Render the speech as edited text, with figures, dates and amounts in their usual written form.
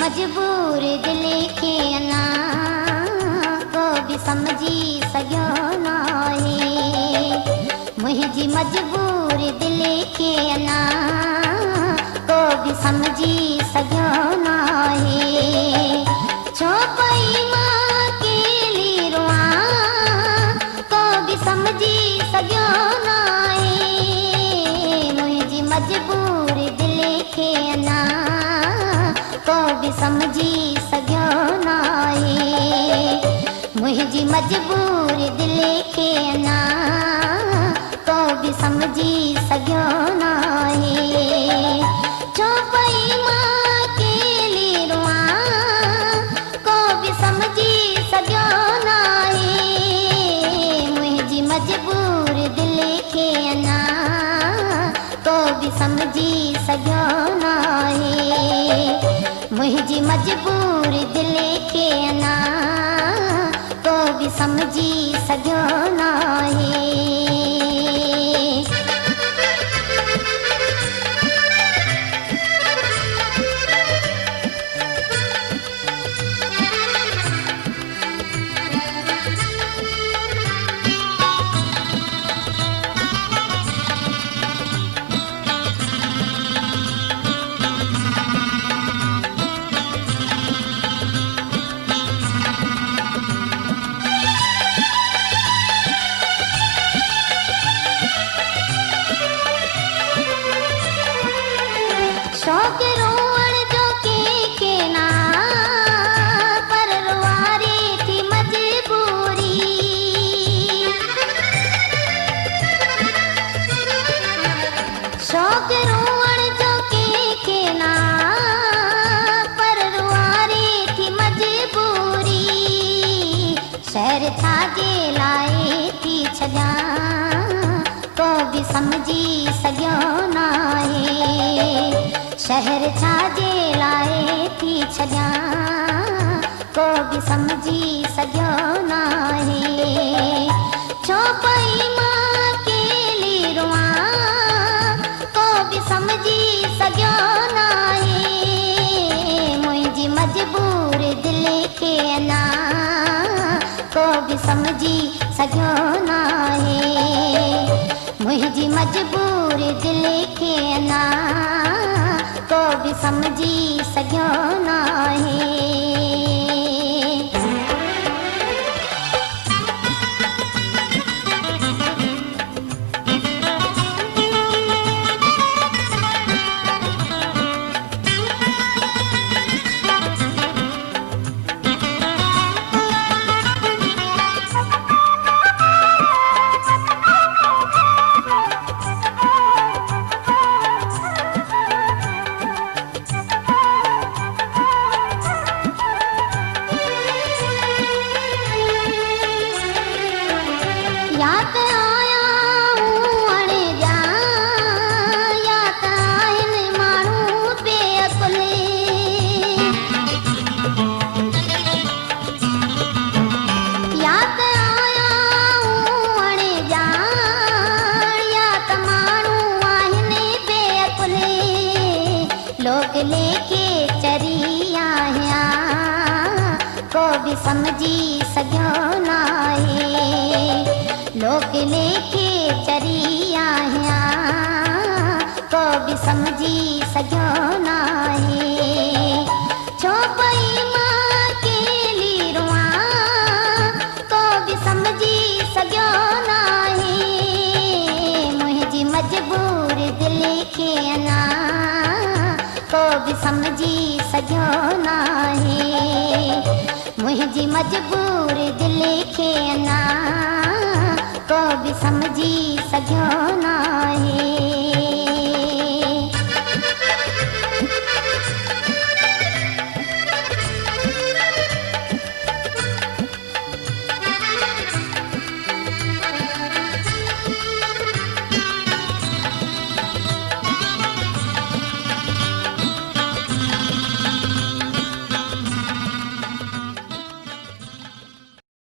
मजबूर दिल खे अञा को बि समझी सघियो नाहे। मुंहिंजी मजबूर दिल खे अञा को बि समझी सघियो नाहे। छो पई मां अकेली रोआं को बि समझी सघियो नाहे। मुंहिंजी मजबूर दिल खे अञा को बि समझी सघियो नाहे। मुंहिंजी मजबूर दिल खे अञा को बि समझी सघियो नाहे। छो पई मां अकेली रोआं को बि समझी सघियो नाहे। मुंहिंजी मजबूर दिल खे अञा को बि समझी सघियो नाहे। मुंहिंजी मजबूर दिल खे अञा को बि समझी सघियो नाहे। शौक़ रोअण जो कंहिंखे ना पर रुआरे थी मजबूरी। शौक़ रोअण जो कंहिंखे ना पर रुआरे थी मजबूरी। शहर छाजे लाइ थी छॾियां को बि समझी सघियो नाहे। शहर छाजे लाइ थी छॾियां को बि समझी सघियो नाहे। छो पई मां अकेली रोआं को बि समझी सघियो नाहे। मुंहिंजी मजबूर दिल खे अञा को बि समझी सघियो नाहे। मुंहिंजी मजबूर दिल खे अञा को बि समझी सघियो नाहे। लोग लेके चरी आहियां को बि समझी सघियो नाहे। लोग लेके चरी आहियां को बि समझी सघियो नाहे। छो पई मां अकेली रोआं को बि समझी सघियो नाहे। मुंहिंजी मजबूर दिल खे अञा को बि समझी सघियो नाहे। मुंहिंजी मजबूर दिल खे अञा को बि समझी सघियो नाहे।